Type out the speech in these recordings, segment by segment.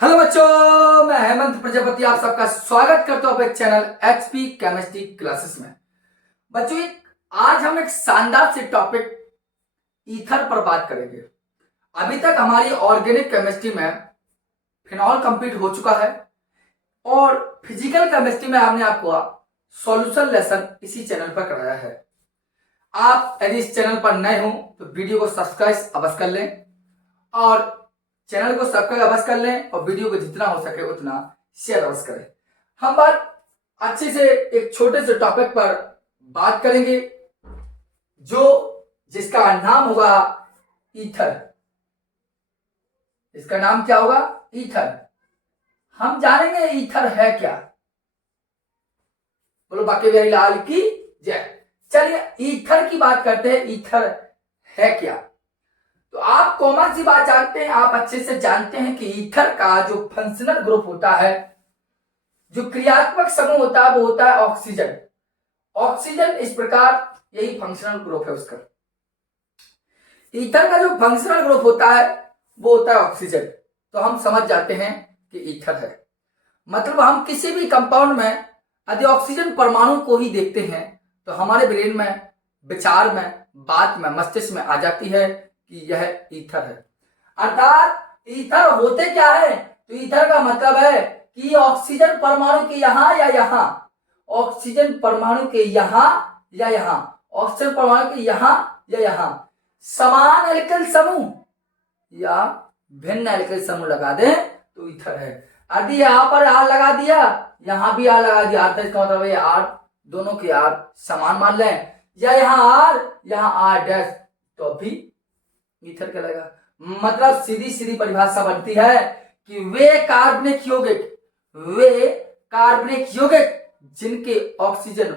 Hello बच्चों, मैं हेमंत प्रजापति आप सबका स्वागत करता हूं अपने चैनल एचपी केमिस्ट्री क्लासेस में। बच्चों, आज हम एक शानदार से टॉपिक ईथर पर बात करेंगे। अभी तक हमारी ऑर्गेनिक केमिस्ट्री में फिनॉल कंप्लीट हो चुका है और फिजिकल केमिस्ट्री में हमने आपको सॉल्यूशन लेसन इसी चैनल पर कराया है। आप यदि इस चैनल पर नए हो तो वीडियो को सब्सक्राइब अवश्य कर लें और चैनल को सब्सक्राइब अवश्य कर लें और वीडियो को जितना हो सके उतना शेयर अवश्य करें। हम बात अच्छे से एक छोटे से टॉपिक पर बात करेंगे जिसका नाम होगा ईथर। इसका नाम क्या होगा? ईथर। हम जानेंगे ईथर है क्या। बोलो बाकी बिहारी लाल की जय। चलिए ईथर की बात करते हैं। ईथर है क्या? तो आप कॉमन सी बात जानते हैं, आप अच्छे से जानते हैं कि ईथर का जो फंक्शनल ग्रुप होता है, जो क्रियात्मक समूह होता है, वो होता है ऑक्सीजन। ऑक्सीजन इस प्रकार यही फंक्शनल ग्रुप है उसका। ईथर का जो फंक्शनल ग्रुप होता है वो होता है ऑक्सीजन। तो हम समझ जाते हैं कि ईथर है। मतलब हम किसी भी कंपाउंड में यदि ऑक्सीजन परमाणु को ही देखते हैं तो हमारे ब्रेन में, विचार में, बात में, मस्तिष्क में आ जाती है कि यह ईथर है। अर्थात ईथर होते क्या है? तो ईथर का मतलब है कि ऑक्सीजन परमाणु के यहां या यहां, ऑक्सीजन परमाणु के यहां या यहां, ऑक्सीजन परमाणु के यहां या यहां समान एल्किल समूह या भिन्न एल्किल समूह लगा दें तो ईथर है। यदि यहां पर आर लगा दिया, यहां भी आर लगा दिया, अर्थ इसका मतलब है आर, दोनों के आर समान मान लें, या यहां आर यहां आर डैश, तो भी ईथर कहलाएगा। मतलब सीधी सीधी परिभाषा बनती है कि वे कार्बनिक यौगिक जिनके ऑक्सीजन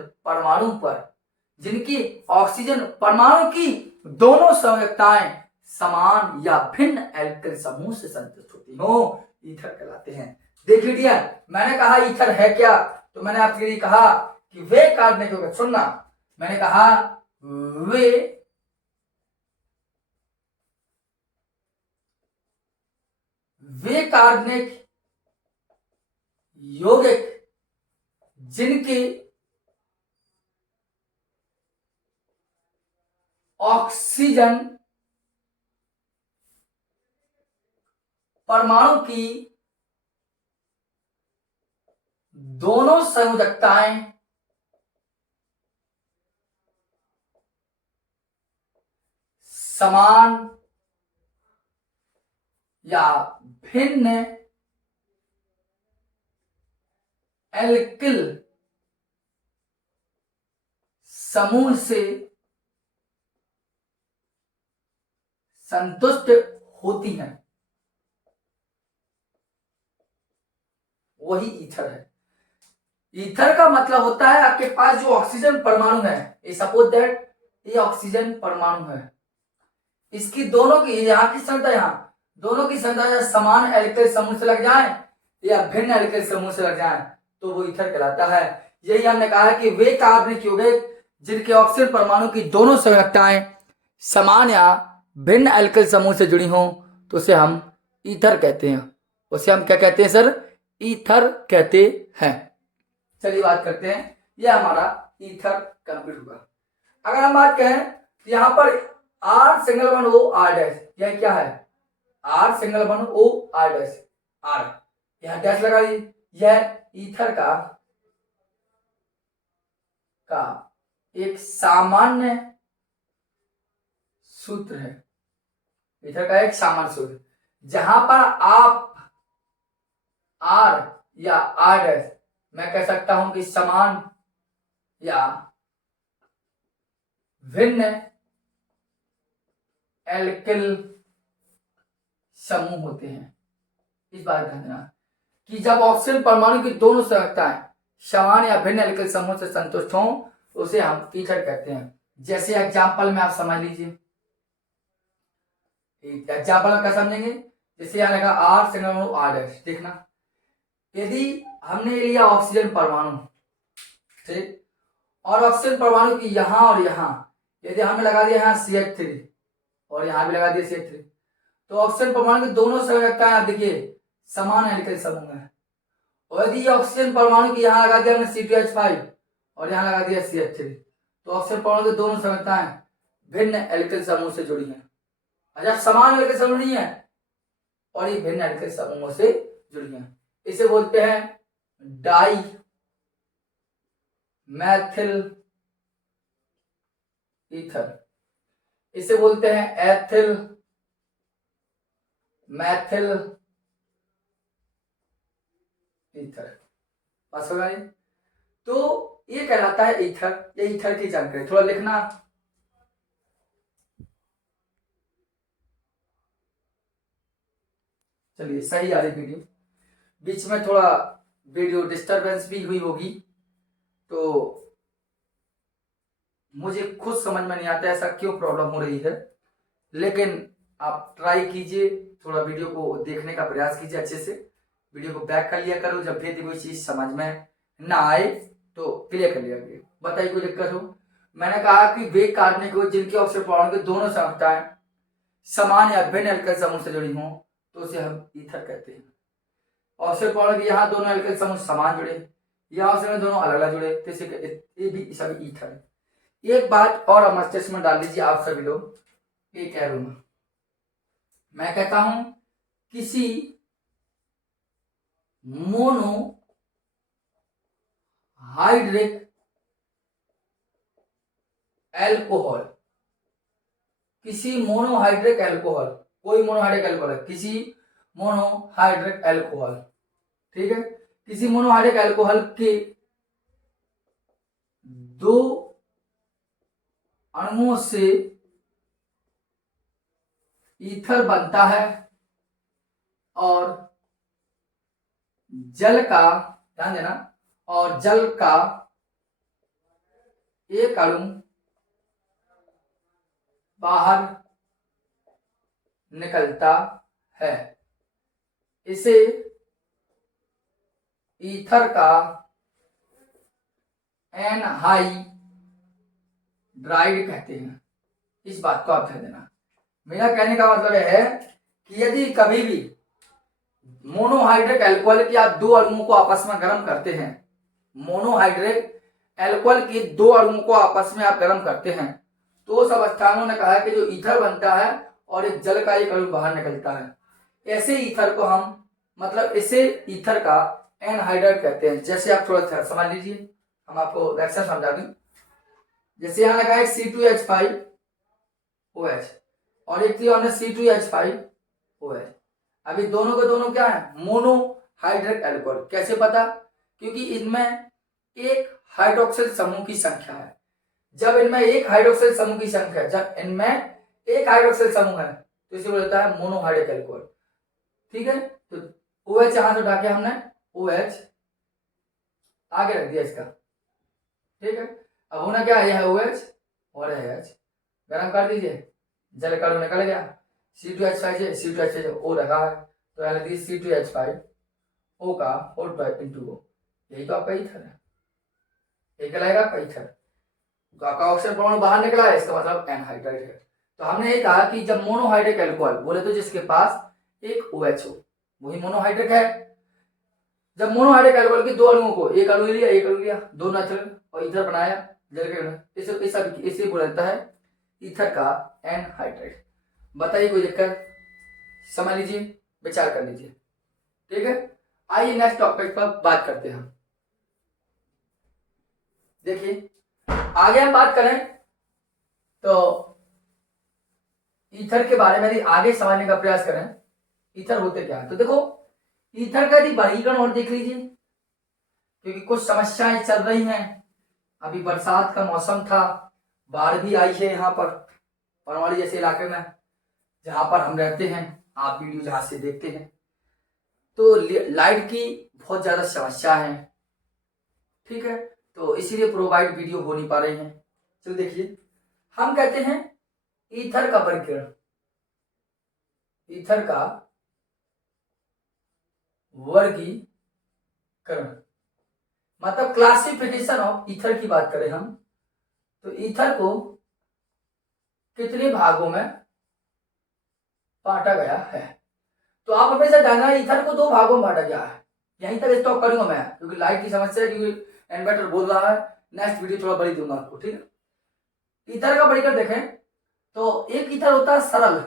परमाणु की दोनों संयुक्ताएं समान या भिन्न एल्किल समूह से संतुष्ट होती हो, ईथर कहलाते हैं। देख लीजिए, मैंने कहा ईथर है क्या, तो मैंने आपके लिए कहा कि वे कार्बनिक यौगिक, सुनना, मैंने कहा वे कार्बनिक यौगिक जिनके ऑक्सीजन परमाणु की दोनों संयोजकताएं समान या भिन्न एल्किल समूह से संतुष्ट होती हैं, वही ईथर है। ईथर का मतलब होता है आपके पास जो ऑक्सीजन परमाणु है, सपोज दैट ये ऑक्सीजन परमाणु है, इसकी दोनों की यहाँ की संख्या, यहाँ दोनों की संख्या समान एल्किल समूह से लग जाए या भिन्न एल्किल समूह से लग जाए तो वो ईथर कहलाता है। यही हमने कहा कि वे कार्बनिक यौगिक जिनके ऑक्सीजन परमाणु की दोनों संयुक्ताएं समान या भिन्न एल्किल समूह से जुड़ी हों तो उसे हम ईथर कहते हैं। उसे हम क्या कहते हैं सर? ईथर कहते हैं। चलिए बात करते हैं, यह हमारा ईथर कंप्लीट हुआ। अगर हम बात करें यहां पर R single bond O R dash, यह क्या है? R single bond O R dash, R यहां डैश लगा दी, यह ईथर का एक सामान्य सूत्र है। ईथर का एक सामान्य सूत्र, जहां पर आप आर या आर डैश, मैं कह सकता हूं कि समान या भिन्न एल्किल समूह होते हैं। इस बात ध्यान देना कि जब ऑक्सीजन परमाणु की दोनों संयुक्ताएं समान या भिन्न एल्किल समूह से संतुष्ट हों उसे हम ईथर कहते हैं। जैसे एग्जाम्पल में आप समझ लीजिए, एग्जाम्पल में क्या समझेंगे? जैसे यहां लगा आर सिंगल आर डैश, देखना, यदि हमने लिया ऑक्सीजन परमाणु, ठीक, और ऑक्सीजन परमाणु की यहां और यहां यदि हमें लगा दिया यहाँ CH3 और यहां भी लगा दिया CH3, तो ऑक्सीजन परमाणु की दोनों संयोजकताएं आप देखिए समान एल्किल समूह है। और यदि ऑक्सीजन परमाणु की यहाँ लगा दिया हमने C2H5 और यहाँ लगा दिया CH3, तो ऑक्सीजन परमाणु की दोनों संरचनाएं भिन्न एल्किल समूह से जुड़ी हैं। अच्छा, समान एल्किल समूह नहीं है और ये भिन्न एल्किल समूहों से जुड़ी हैं। इसे बोलते हैं डाई मैथिल ईथर, इसे बोलते हैं एथिल मैथिल ईथर। बस होगा नहीं? तो ये कहलाता है ईथर। ये ईथर की जानकारी थोड़ा लिखना। चलिए, सही आ रही वीडियो। बीच में थोड़ा वीडियो डिस्टरबेंस भी हुई होगी, तो मुझे खुद समझ में नहीं आता ऐसा क्यों प्रॉब्लम हो रही है, लेकिन आप ट्राई कीजिए, थोड़ा वीडियो को देखने का प्रयास कीजिए अच्छे से। वीडियो को बैक कर लिया करो, जब भी यदि कोई चीज समझ में ना आए तो क्लियर कर लिया करिए। बताइए कोई दिक्कत हो? मैंने कहा कि वे कार्बनिक हो जिनके ऑक्सीजन परमाणु के दोनों संरचनाएं समान या भिन्न एल्किल समूह से जुड़ी हों तो उसे हम ईथर कहते हैं। ऑक्सीजन परमाणु के यहाँ दोनों एल्किल समूह समान जुड़े, यहाँ ऑक्सीजन दोनों अलग अलग जुड़े, तो ये भी सभी ईथर है। एक बात और आप मस्तिष्क में डाल दीजिए आप सभी लोग, ये कह रहा हूं मैं कहता हूं किसी मोनो हाइड्रिक एल्कोहल, किसी मोनोहाइड्रिक एल्कोहल, कोई मोनोहाइड्रिक एल्कोहल है, किसी मोनोहाइड्रिक एल्कोहल, ठीक है, किसी मोनोहाइड्रिक एल्कोहल के दो अणुओं से ईथर बनता है और जल का, ध्यान देना, और जल का एक अणु बाहर निकलता है। इसे ईथर का एनहाइड्राइड कहते हैं। इस बात को आप ध्यान देना। मेरा कहने का मतलब है कि यदि कभी भी मोनोहाइड्रिक एल्कोहल के आप दो अणुओं को आपस में गर्म करते हैं, मोनोहाइड्रिक एल्कोहल के दो अणुओं को आपस में आप गर्म करते हैं, तो उस अवस्था में उन्होंने कहा है कि जो ईथर बनता है और एक जल का एक अणु बाहर निकलता है। ऐसे ईथर को हम, मतलब इसे ईथर का एनहाइड्राइड कहते हैं। जैसे आप थोड़ा सा समझ लीजिए, हम आपको रिएक्शन समझा दूं। जैसे यहां लगा है C2H5OH और एक थी हमने C2H5OH। अभी दोनों के दोनों क्या है? Monohydric alcohol. कैसे पता? क्योंकि इनमें एक हाइड्रोक्सिल समूह की संख्या है। जब इनमें एक हाइड्रोक्सिल समूह की संख्या है, जब इनमें एक हाइड्रोक्सिल समूह है तो इसे बोलता है मोनोहाइड्रिक एल्कोहल। ठीक है, तो OH यहां से उठा के हमने OH आगे रख दिया इसका। ठीक है, अब होना क्या है? यह OH और H गर्म कर दीजिए, जल का अणु निकल गया। C2H5 से C2H5 O रखा है तो यह लगी C2H5O का O, यही तो आपका ईथर है। एक कहलाएगा आपका ईथर। तो आपका ऑक्सीजन परमाणु बाहर निकला है, इसका मतलब एनहाइड्राइड है। तो हमने ये कहा कि जब मोनोहाइड्रिक एल्कोहल बोले तो जिसके पास एक OH हो वही मोनोहाइड्रिक है। जब मोनोहाइड्रिक एल्कोहल के दो अणुओं को, एक अणु लिया एक अणु लिया, दो नाइट्रोजन और ईथर बनाया जल के, इसे बोला जाता है ईथर का एनहाइड्राइड। बताइए कोई दिक्कत? समझ लीजिए, विचार कर लीजिए। ठीक है, आइए नेक्स्ट टॉपिक पर बात करते हैं। देखिए, आगे हम बात करें तो ईथर के बारे में आगे समझने का प्रयास करें, ईथर होते क्या है। तो देखो, ईथर का यदि वर्गीकरण और देख लीजिए, क्योंकि कुछ समस्याएं चल रही हैं। अभी बरसात का मौसम था, बाढ़ भी आई है यहाँ पर पनवाड़ी जैसे इलाके में जहां पर हम रहते हैं, आप वीडियो जहां से देखते हैं। तो लाइट की बहुत ज्यादा समस्या है। ठीक है, तो इसीलिए प्रोवाइड वीडियो हो नहीं पा रही है। चलो देखिए, हम कहते हैं ईथर का वर्गीकरण, ईथर का वर्गीकरण मतलब क्लासिफिकेशन ऑफ ईथर की बात करें हम तो ईथर को कितने भागों में बांटा गया है। तो आप हमेशा जानना ईथर को दो भागों में बांटा गया है। यहीं तक स्टॉप करूंगा मैं, क्योंकि लाइट की समस्या है, क्योंकि इन्वर्टर बोल रहा है। नेक्स्ट वीडियो थोड़ा बड़ी दूंगा आपको, ठीक है। ईथर का बढ़कर देखें तो एक ईथर होता है सरल,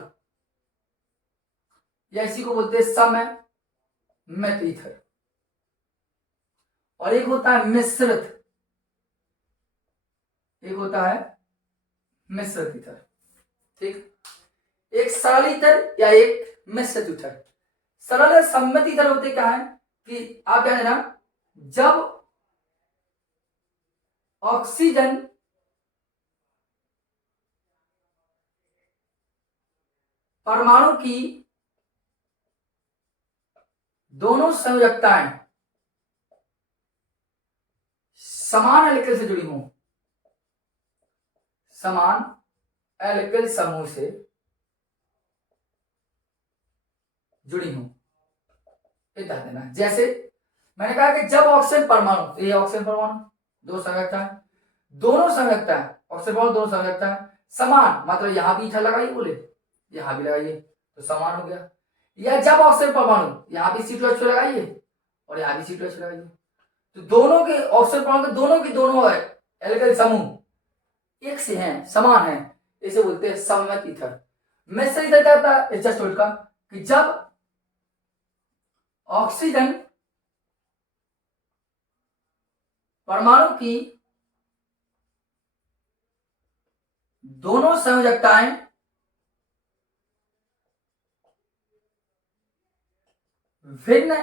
या इसी को बोलते हैं सममित ईथर, और एक होता है मिश्रित, एक होता है मिश्रित ईथर, ठीक। एक सरल ईथर या एक मिश्रित ईथर। सरल या सममित ईथर होते क्या है कि आप क्या देना, जब ऑक्सीजन परमाणु की दोनों संयोजकताएं समान एल्केल से जुड़ी हों, समान एल्केल समूह से जुड़ी हों, ये ध्यान देना। जैसे मैंने कहा कि जब ऑक्सीजन परमाणु, ये ऑक्सीजन परमाणु दो संयोजकताएं, दोनों संयोजकताएं ऑक्सीजन परमाणु दोनों संयोजकताएं समान, मतलब यहां भी ईथर लगाइए, बोले यहां भी लगाइए तो समान हो गया। या जब ऑक्सीजन परमाणु यहां भी C2H लगाइए और यहां भी C2H लगाइए, तो दोनों के ऑक्सीजन परमाणु के दोनों एल्केल समूह एक से हैं, समान हैं, इसे बोलते हैं सममित ईथर। मिश्रित ईथर क्या होता है, जस्ट उल्टा, कि जब ऑक्सीजन परमाणु की दोनों संयोजकताएं भिन्न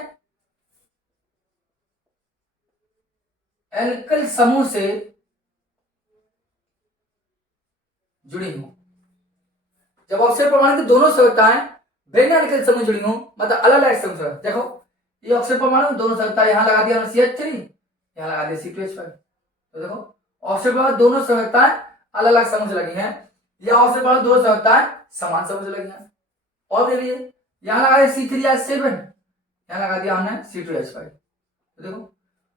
एल्केल समूह से जुड़ी हो। जब ऑक्सीजन परमाणु की दोनों संयोजकताएं भिन्न एल्केल समूह जुड़ी हो, मतलब अलग अलग समूह से, देखो ये ऑक्सीजन परमाणु दोनों संयोजकताएं यहां लगा दिया CH3, यहां लगा दिया C2H5, तो देखो ऑक्सीजन परमाणु दोनों संयोजकताएं अलग अलग समूह से लगी हैं, या ऑक्सीजन परमाणु दोनों संयोजकताएं समान समूह से लगी हैं। और देखिए यहां लगा दिया C3H7, यहां लगा दिया हमने C2H5, तो देखो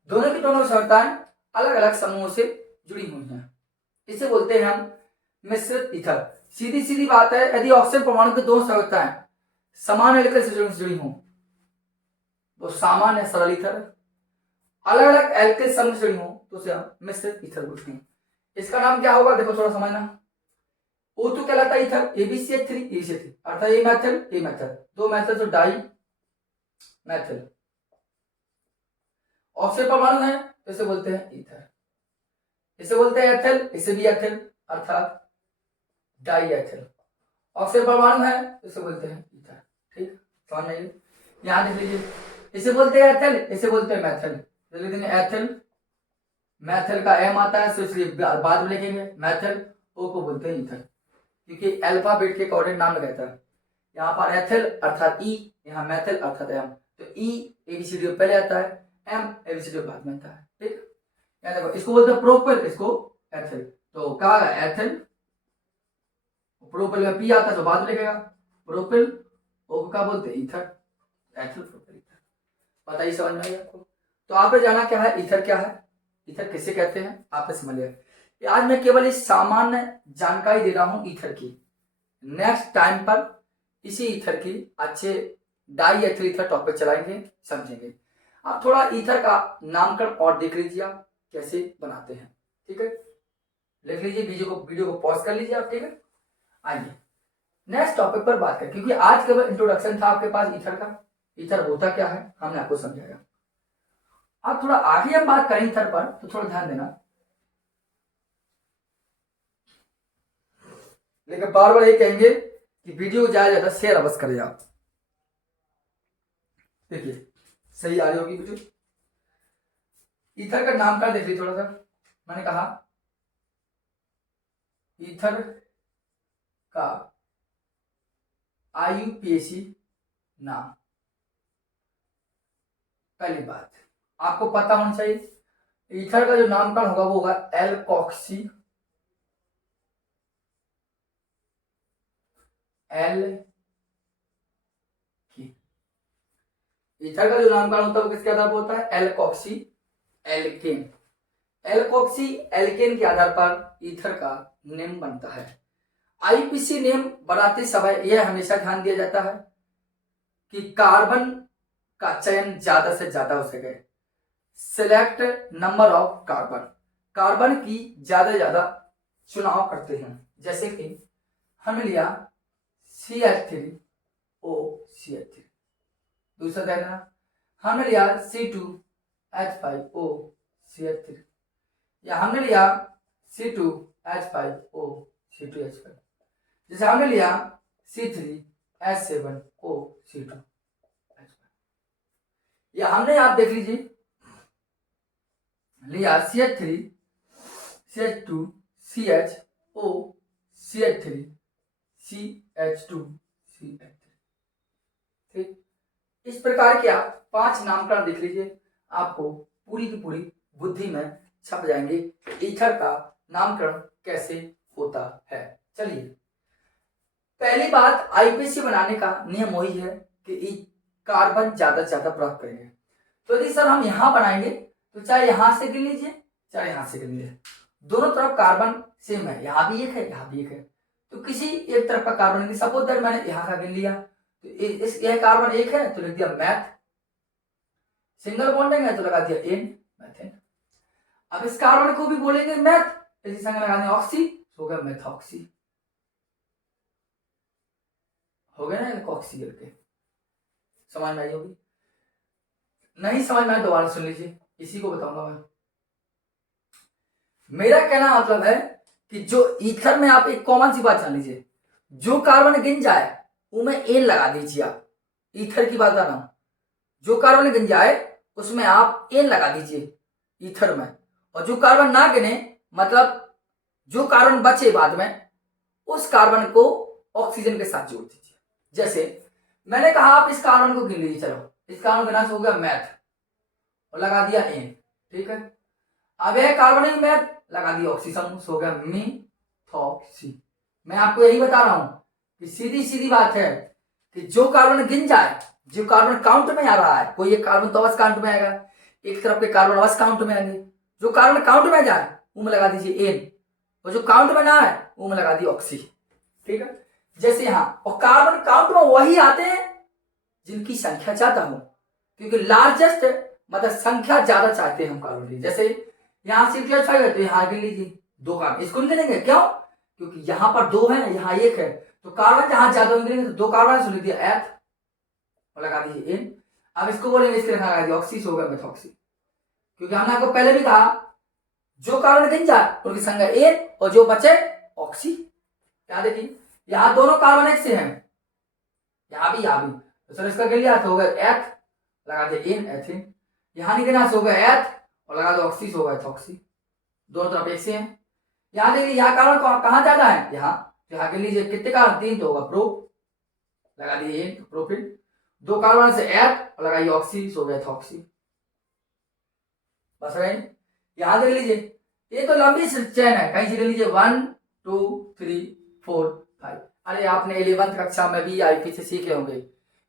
दोनों की दोनों संयोजकताएं अलग अलग समूहों से जुड़ी हुई हैं, इसे बोलते हैं हम मिश्रित ईथर। सीधी सीधी बात है, यदि ऑक्सीजन परमाणु की दोनों संयोजकताएं समान एल्केल से जुड़ी हों तो सामान्य सरल ईथर, अलग अलग एल्केल समूह से जुड़ी हों तो उसे हम मिश्रित ईथर बोलते हैं। इसका नाम क्या होगा, देखो थोड़ा समझना। O2 कहलाता है ईथर, AbCH3 AbCH3, अर्थात ए मेथल, दो मेथल तो डाई मेथल। ऑक्सीजन परमाणु है तो इसे बोलते हैं ईथर, इसे बोलते हैं एथिल, इसे भी एथिल अर्थात डाई एथिल। ऑक्सीजन परमाणु है तो इसे बोलते हैं ईथर, ठीक, समझ में आइए। यहां देख लीजिए, इसे बोलते हैं एथिल, इसे बोलते हैं मेथिल। एथिल, मेथिल का M आता है तो इसलिए बाद में लिखेंगे मेथिल, O को बोलते हैं ईथर, क्योंकि अल्फाबेट के अकॉर्डिंग नाम लगाता है। यहाँ पर एथिल अर्थात E, यहाँ मेथिल अर्थात M, तो E ABCD पहले आता है, M ABCD बाद में आता है, ठीक। यहाँ देखो इसको बोलते हैं प्रोपिल, इसको एथिल, तो क्या है एथिल, प्रोपिल में P आता है तो बाद में लिखेगा प्रोपिल, O को क्या बोलते हैं ईथर, एथिल प्रोपिल ईथर। बताइए समझ में आई आपको। तो आपने जाना क्या है ईथर क्या है, ईथर किसे कहते हैं आपने समझ लिया। आज मैं केवल इस सामान्य जानकारी दे रहा हूं ईथर की, नेक्स्ट टाइम पर इसी ईथर की अच्छे डाई एथिल ईथर टॉपिक चलाएंगे, समझेंगे। आप थोड़ा ईथर का नामकरण और देख लीजिए आप कैसे बनाते हैं, ठीक है, लिख लीजिए, वीडियो को पॉज कर लीजिए आप, ठीक है। आइए नेक्स्ट टॉपिक पर बात करें, क्योंकि आज केवल इंट्रोडक्शन था आपके पास ईथर का, ईथर होता क्या है हमने आपको समझाया। अब थोड़ा आगे हम बात करें ईथर पर तो थोड़ा ध्यान देना, लेकिन बार बार ये कहेंगे कि वीडियो ज्यादा ज्यादा शेयर अवश्य करें आप। देखिए सही आ रही होगी वीडियो। ईथर का नामकरण देख लीजिए थोड़ा सा, मैंने कहा ईथर का IUPAC नाम, पहली बात आपको पता होना चाहिए, ईथर का जो नामकरण होगा वो होगा एल्कोक्सी, ईथर का जो नामकरण होता है वो किसके आधार पर होता है, एल्कोक्सी एल्केन। एल्कोक्सी एल्केन के आधार पर ईथर का नेम बनता है। IUPAC नेम बनाते समय यह हमेशा ध्यान दिया जाता है कि कार्बन का चयन ज्यादा से ज्यादा हो सके। Select number of carbon, carbon की ज्यादा चुनाव करते हैं। जैसे कि हमने लिया CH3O CH3, दूसरा देखना हमने लिया C2H5O CH3, या हमने लिया C2H5O C2H5, जैसे हमने लिया C3H7O C2H5, या हमने आप देख लीजिए लिया CH3 CH2 CHO CH3 CH2 CH3। ठीक, इस प्रकार के आप 5 नामकरण देख लीजिए, आपको पूरी की पूरी बुद्धि में छप जाएंगे ईथर का नामकरण कैसे होता है। चलिए, पहली बात आईपीसी बनाने का नियम वही है कि कार्बन ज्यादा से ज्यादा प्राप्त करेंगे। तो यदि सर हम यहां बनाएंगे तो चाहे यहां से गिन लीजिए चाहे यहां से गिन लीजिए, दोनों तरफ कार्बन सेम है, यहां भी एक है यहां भी एक है, तो किसी एक तरफ का कार्बन, सपोज दैट मैंने यहां का गिन लिया तो यह कार्बन एक है तो लिख दिया मैथ, सिंगल बॉन्डिंग है तो लगा दिया एन मैथेन। अब इस कार्बन को भी बोलेंगे मैथ, इसी संग लगा दिया ऑक्सी, हो गया मेथॉक्सी, हो गया ना ऑक्सी करके। समझ में आई होगी, नहीं समझ में आए दोबारा सुन लीजिए, इसी को बताऊंगा मैं। मेरा कहना मतलब है कि जो ईथर में आप एक कॉमन सी बात जान लीजिए, जो कार्बन गिन जाए उनमें एन लगा दीजिए आप, ईथर की बात कर रहा हूं, जो कार्बन गिन जाए उसमें आप एन लगा दीजिए ईथर में, और जो कार्बन ना गिने मतलब जो कार्बन बचे बाद में उस कार्बन को ऑक्सीजन के साथ जोड़ दीजिए। जैसे मैंने कहा आप इस कार्बन को गिन लीजिए, चलो इस कार्बन गिना से हो गया मैथ और लगा दिया एन, ठीक है। अब यह कार्बन मैथ लगा दिया ऑक्सी समूह, हो गया मीथॉक्सी। मैं आपको यही बता रहा हूं कि सीधी सीधी बात है कि जो कार्बन गिन जाए, जो कार्बन काउंट में आ रहा है, कोई एक कार्बन तो अवश्य काउंट में आएगा, एक तरफ के कार्बन अवश्य काउंट में आएंगे, जो कार्बन काउंट में जाए उनमें लगा दीजिए एन, और जो काउंट में ना है उनमें लगा दिए ऑक्सी, ठीक है। जैसे यहां, और कार्बन काउंट में वही आते हैं जिनकी संख्या ज्यादा हो, क्योंकि लार्जेस्ट मतलब संख्या ज्यादा चाहते हैं हम कार्बन की। जैसे यहां C2H5 है तो यहां गिन लीजिए 2 कार्बन, इसको नहीं गिनेंगे, क्यों? क्योंकि यहां पर 2 है यहां 1 है, तो कार्बन जहां ज्यादा गिनेंगे तो 2 कार्बन से लिख दिया एथ और लगा दीजिए एन। अब इसको बोलेंगे इसके लगा दिया ऑक्सी, हो गया मेथॉक्सी, क्योंकि हमने आपको पहले भी कहा जो कार्बन गिन जाए उनकी संख्या एन और जो बचे ऑक्सी। क्या देखिए यहां दोनों कार्बन एक से हैं, यहां भी तो सर इसका गिन लिया तो हो गया एथ, लगा दिया एन एथिन, यहां नहीं गिना हो गया एथ और लगा दो ऑक्सी, हो गया एथॉक्सी, दोनों तरफ एक से हैं। यहां देखिए यहाँ कार्बन कहां ज्यादा है, यहां गिन लीजिए कितने का 3 तो होगा प्रो, लगा दिए एन प्रोपिन, 2 कार्बन से एथ और लगाइए ऑक्सी, हो गया एथॉक्सी, बस रहे। यहां देख लीजिए ये तो लंबी चेन है, कहीं से ले लीजिए 1 2 3 4 5। अरे आपने 11th कक्षा में भी आईपीसी सीखे होंगे,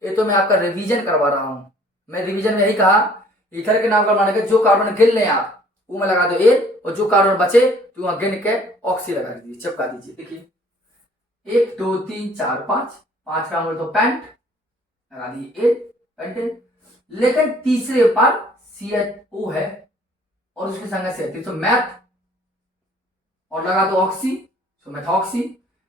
ये तो मैं आपका रिवीजन करवा रहा हूं। मैं रिवीजन में यही कहा ईथर के नाम का माने के जो कार्बन गिन लें आप वो में लगा दो एन, और जो कार्बन बचे तो वहां गिन के ऑक्सी लगा दीजिए, चिपका दीजिए। देखिए 1 2 3 4 5 कार्बन तो पेंट लगा दिए एन पेंटेन, लेकिन तीसरे पर CHO है और उसकी संख्या से तो मैथ और लगा दो ऑक्सी, तो मेथॉक्सी,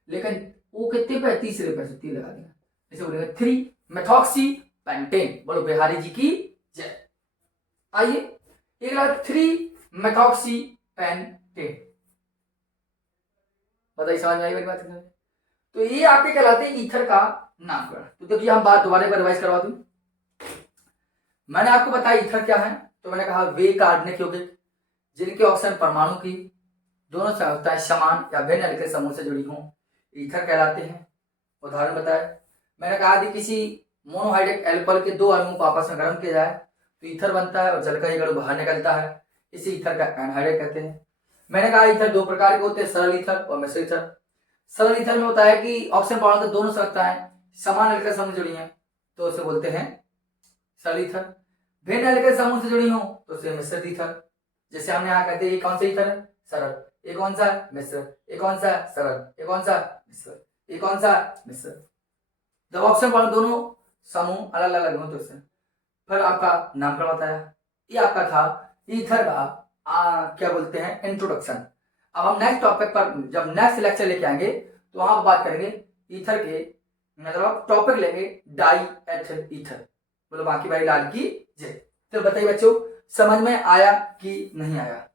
लेकिन वो कितने पे, तीसरे पे, से 3 लगा देना, इसे बोलेंगे 3 मेथॉक्सी पेंटेन। बोलो बिहारी जी की जय। आइए एक लगा 3 मेथॉक्सी पेंटेन, बताइए समझ में आई मेरी बात? तो ये आपके कहलाते हैं ईथर का नामकरण। तो देखिए हम बात दोबारा एक रिवाइज करवा दूं, मैंने आपको बताया ईथर क्या है, तो मैंने कहा वे कार्बनिक यौगिक जिनके ऑक्सीजन परमाणु की दोनों संयोजकताएं समान या भिन्न एल्किल समूह से जुड़ी हों ईथर कहलाते हैं। उदाहरण बताया, मैंने कहा कि किसी मोनोहाइड्रिक एल्कोहल के 2 अणुओं को आपस में गर्म किया जाए तो ईथर बनता है और जल का एक अणु बाहर निकलता है, इसे ईथर का एनहाइड्रेट कहते हैं। मैंने कहा ईथर 2 प्रकार के होते हैं, सरल ईथर और मिश्र ईथर। सरल ईथर में होता है कि ऑक्सीजन परमाणु के दोनों संयोजकताएं समान एल्किल समूह जुड़ी हैं तो उसे बोलते हैं सरल ईथर। भिन्न एल्किल समूह से जुड़ी हो तो उसे मिश्रित ईथर। जैसे हमने यहाँ कहते हैं ये कौन सा ईथर है, सरल, ये कौन सा मिश्र, ये कौन सा सरल, ये कौन सा मिश्र, ये कौन सा मिश्र। जब ऑक्सीजन परमाणु दोनों समूह अलग अलग होते हैं। फिर आपका नामकरण बताया, ये आपका था ईथर का क्या बोलते हैं इंट्रोडक्शन। अब हम नेक्स्ट टॉपिक पर जब नेक्स्ट लेक्चर लेके आएंगे तो वहां पर बात करेंगे ईथर के, मतलब टॉपिक लेंगे डाई एथिल ईथर। बोलो बाकी भाई लाल की जय। तो बताइए बच्चों समझ में आया कि नहीं आया?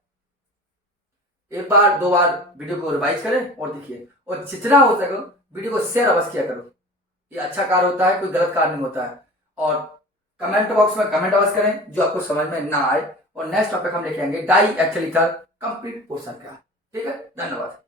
एक बार दो बार वीडियो को रिवाइज करें और देखिए, और जितना हो सके वीडियो को शेयर अवश्य किया करो। ये अच्छा कार्य होता है, कोई गलत कार्य नहीं होता है। और कमेंट बॉक्स में कमेंट अवश्य करें जो आपको समझ में ना आए। और नेक्स्ट टॉपिक हम लेके आएंगे die ethyl ether complete portion का। ठीक है, धन्यवाद।